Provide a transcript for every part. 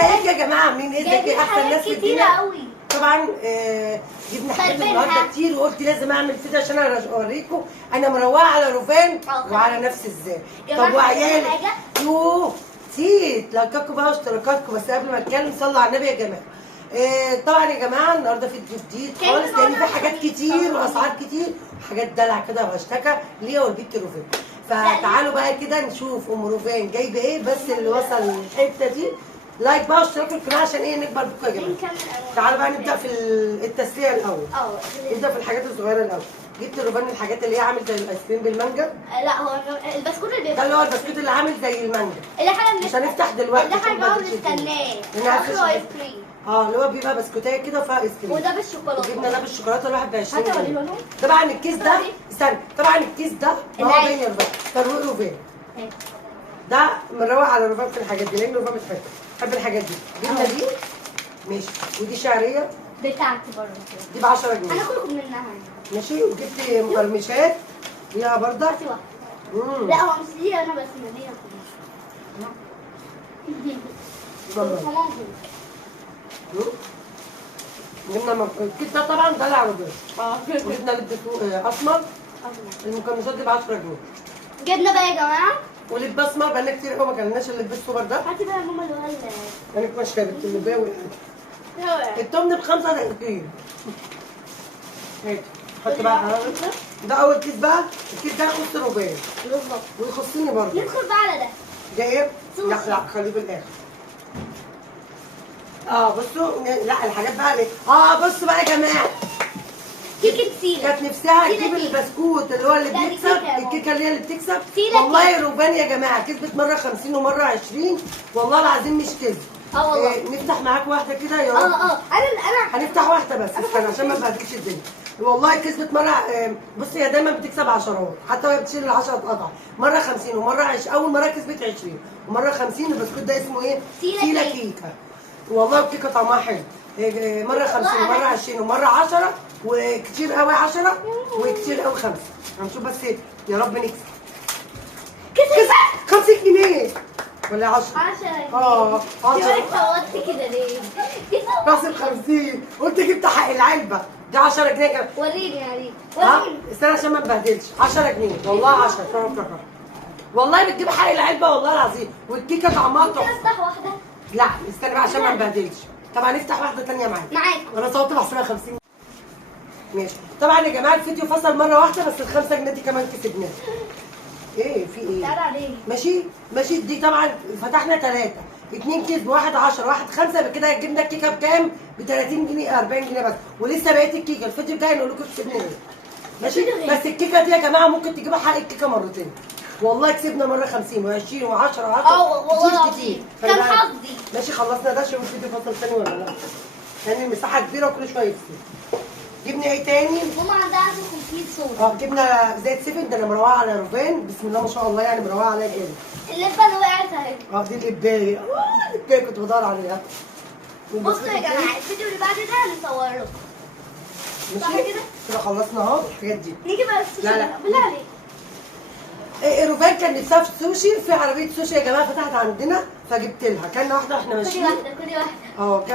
ازيك يا جماعه؟ عاملين ايه؟ ازيك يا احسن ناس في الدنيا؟ قوي. طبعا جبنا حاجات النهارده كتير، وقلت لازم اعمل فيديو عشان اوريكم انا مروقه على روفان وعلى نفسي ازاي. طب وعيالي يوه نسيت لايكاتكم بقى واشتراكاتكم، بس قبل ما اتكلم صلوا على النبي يا جماعه. طبعا يا جماعه النهارده فيديو جديد خالص، لان في حاجات كتير واسعار كتير وحاجات دلع كده واشتكى ليا والبيت روفان. فتعالوا بقى كده نشوف ام روفان جايبه ايه، بس اللي وصل الحته دي لايك بقى واشتراك في القناه عشان ايه نكبر بكم يا جماعه. تعالوا بقى نبدا في التسليه الاول. نبدا في الحاجات الصغيره الاول. جبت روفان الحاجات اللي هي عامل زي الايس كريم بالمانجا. لا هو البسكوت اللي ده اللي هو البسكوت اللي عامل زي المانجا اللي احنا مش هنفتح دلوقتي اللي احنا بنقعد نستناه اخره ايس كريم. اللي هو بيبقى بسكوتيه كده وفيها ايس كريم، وده بالشوكولاته. جبنا ده بالشوكولاته الواحد ب 20 جنيه. طبعا الكيس ده استنى، طبعا الكيس ده ما هو بين روفان ترويق روفان. ده مروق على روفان في الحاجات دي، لان روفان بتحب الحاجات دي. جبنا دي ماشي، ودي شعريه بتاعتي برضه دي ب 10 جنيه. انا كلكم منها ماشي. وجبت مقرمشات ليها برضه. لا هو مش دي انا بس مدينه كلها. جبنا الكيس ده طبعا دلع روفان. وجبنا لب اسمر. المكمشات دي ب 10 جنيه. جبنا بقى يا جماعه ولب اسمر بقالنا كتير قوي ما كلناش اللب السوبر ده. هاتي بقى يا ماما اللي هو انا كنت شربت اللباوي. التمن ب 5 دقيقتين. هات حط بقى ده اول كيس بقى. الكيس ده يخص روفان بالظبط ويخصني برضه. ندخل بقى على ده. ده ايه؟ لا خليه في الاخر. بصوا لا الحاجات بقى ليه؟ بصوا بقى يا جماعه. كيكه سيلا كانت نفسها تجيب البسكوت اللي هو اللي بيكسب، الكيكه اللي هي اللي بتكسب. والله روفان يا جماعه كسبت مره 50 ومره 20، والله العظيم مش كذب. والله نفتح معاك واحده كده يا رب. انا هنفتح واحده بس استنى عشان ما نبهدلش الدنيا. والله كسبت مره. بصي هي دايما بتكسب عشرات، حتى وهي بتشيل ال 10 اتقطع. مره 50 ومره اول مره كسبت 20 ومره 50. البسكوت ده اسمه ايه؟ سيلا كيكه. والله الكيكه طعمها حلو. مره 50 ومره 20 ومره 10 وكتير قوي 10 وكتير قوي 5. هنشوف بس يا رب نكسب. كسب 50 جنيه ولا 10؟ 10 10 صوتي كده ليه؟ كسب 50. قلت جبت حق العلبه دي 10 جنيه كمان. وريني استنى عشان ما نبهدلش. 10 جنيه والله 10. والله بتجيب حق العلبه والله العظيم. والكيكه طعمها تحفه. افتح واحده. لا استنى بقى عشان ما نبهدلش. طبعا نفتح واحده ثانيه معاك. انا صوتت بحسبها 50. ماشي. طبعا يا جماعه الفيديو فصل مره واحده، بس ال5 جنيه دي كمان كسبناها. ايه في ايه؟ تعالى عليه. ماشي. دي طبعا فتحنا 3 2 كيس بواحد 10 واحد 5. بكده جبنا الكيكه بكام؟ ب 30 جنيه 40 جنيه بس. ولسه بقيه الكيكه الفيديو الجاي نقول لكم كسبنا ايه. ماشي. بس الكيكه دي يا جماعه ممكن تجيبوا حق الكيكه مرتين. والله كسبنا مره 50 و20 و10 والله كتير. كان حظي. ماشي خلصنا ده. شوفوا الفيديو فصل ثاني ولا لا؟ يعني المساحه كبيره وكل شويه يفصل. جبنا ايه تاني؟ ماما عندها 50 صوره. جبنا زيت سيفن. ده انا مروقه على روفان بسم الله ما شاء الله، يعني مروقه عليا جامد. اللبه اللي وقعت اهي. دي اللبايه. اللبايه كنت بدور عليها. بصوا يا جماعه الفيديو اللي بعد ده هنصور لكم. ماشي كده خلصنا اهو الحاجات دي. نيجي بقى السوشي. لا بالله عليك. روفان كان نفسها في السوشي. في عربيه سوشي يا جماعه فتحت عندنا فجبت لها. كان واحده واحنا ماشيين. كل واحده.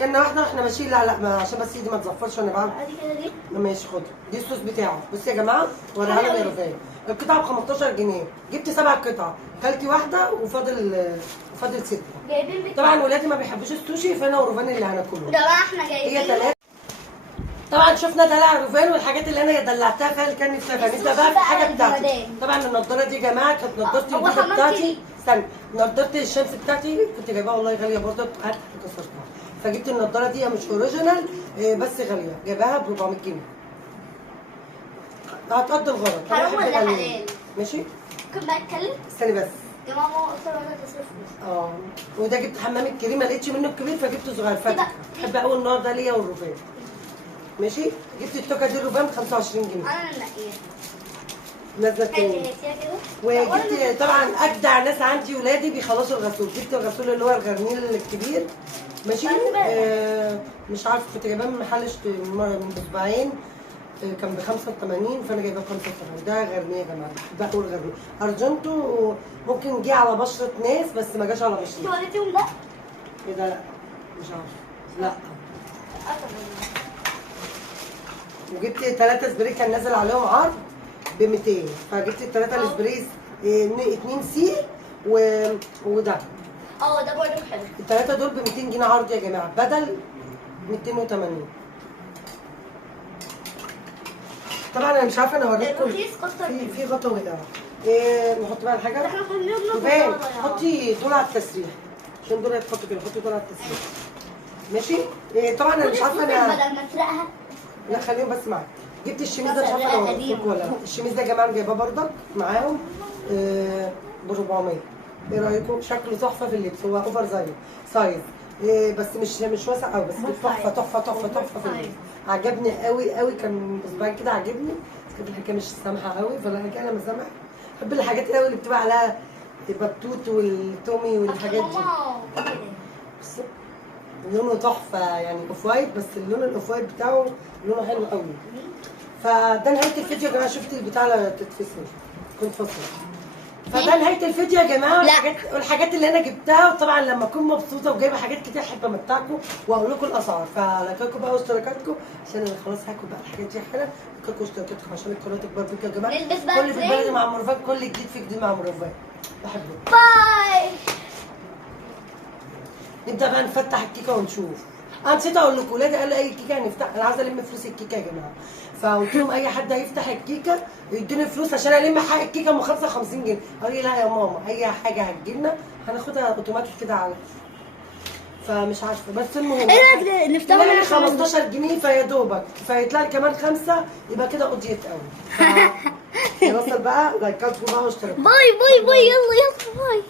كان واحده واحنا ماشيين. لا ما عشان بس ايدي ما تزفرش وانا بعمل. ادي كده دي. ماشي خد دي الصوص بتاعه. بصي يا جماعه وريها لهم يا روفان. القطعه ب 15 جنيه. جبت 7 قطع، كلتي واحده وفاضل 6. جايبين طبعا ولادي ما بيحبوش السوشي فانا وروفان اللي هناكله. ده بقى احنا جايبين هي 3. طبعا شفنا دلع روفان والحاجات اللي انا دلعتها فيها اللي كان نفسها. فنبدا بقى في الحاجه بتاعتي. طبعا النضاره دي يا جماعه كانت نضارتي البيضه بتاعتي. استنى، نضاره الشمس بتاعتي كنت جايباها والله غاليه برضه. كسرتها. فجبت النضاره دي مش اوريجينال بس غاليه، جايباها ب 400 جنيه. هتقضي الغرض. حرام ولا حلال؟ ماشي. ممكن بقى اتكلم؟ استني بس. يا ماما اكتر واحده تصرف فلوس. وده جبت حمام الكريم ما لقيتش منه الكبير فجبته صغير فاتح. بحب قوي النوع ده ليا والروفان. ماشي. جبت التوكه دي الروفان ب 25 جنيه. انا منقيها. نازله كده. وجبت طبعا اجدع ناس عندي ولادي بيخلصوا الغسول. جبت الغسول اللي هو الغرنيل الكبير. ماشي. مش عارفه كنت جايباه من محل من اسبوعين. كان ب 85 فانا جايباه ب 85. ده غرنيه يا جماعه. بحب قوي الغرنيه. ارجنتو ممكن جه على بشره ناس بس ما جاش على بشرتي. انت وريتيهم ده؟ ايه ده؟ لا مش عارفه. لا. وجبت 3 سبراي كان نازل عليهم عرض ب 200، فجبت ال3 السبراي 2 سي وده. ده برضه حلو. ال3 دول ب 200 جنيه عرض يا جماعه بدل 280. طبعا انا مش عارفه انا اوريكم في غطا وقع. نحط بقى الحاجه. احنا كنا شوفان حطي دول على التسريح عشان دول هيتحطوا كده، حطي دول على التسريح ماشي. طبعا انا مش عارفه انا بدل ما تسرقها. لا خليهم بس معاك. جبت الشميز ده مش عارفه انا وريتكم ولا لا. الشميز ده يا جماعه انا جايباه بردك معاهم ب 400. ايه رايكم؟ شكله تحفه في اللبس، هو اوفر سايز بس مش واسع قوي، بس تحفه تحفه تحفه تحفه في اللبس. عجبني قوي قوي، كان من اسبوعين كده عجبني، بس كانت الحكايه مش سامحه قوي، فانا كده لما سامح بحب الحاجات قوي اللي بتبقى عليها البطوط والتومي والحاجات دي. بص لونه تحفه يعني اوف وايت، بس اللون الاوف وايت بتاعه لونه حلو قوي. فده نهايه الفيديو يا جماعه. شفت البتاع لا تتفصل كنت فاصله. فده نهايه الفيديو يا جماعه. والحاجات اللي انا جبتها، وطبعا لما اكون مبسوطه وجايبه حاجات كتير احب امتعكم واقول لكم الاسعار. فلايكاتكم بقى واشتراكاتكم عشان انا خلاص هاكل بقى الحاجات دي حالا. لايكاتكم واشتراكاتكم عشان القناه تكبر بيكم يا جماعه. نلبس بقى كل في البلد مع مرفان، كل جديد في جديد مع مرفان. بحبكم. باي. نبدا بقى نفتح الكيكه ونشوف. انا نسيت اقول لكم، ولادي قالوا اي كيكه هنفتح، انا عايزه الم فلوس الكيكه يا جماعه. فقلت لهم اي حد هيفتح الكيكه يدوني فلوس عشان الم حق الكيكه ام 55 جنيه. قالوا لي لا يا ماما اي حاجه هتجيلنا هناخدها اوتوماتيك كده على. فمش عارفه بس المهم ايه رايك نفتحها يعني 15 جنيه فيا دوبك، فيطلع لي كمان 5 يبقى كده قضيت قوي. نوصل بقى لايكاتكم بقى واشتراكاتكم. باي باي باي. يلا يلا باي.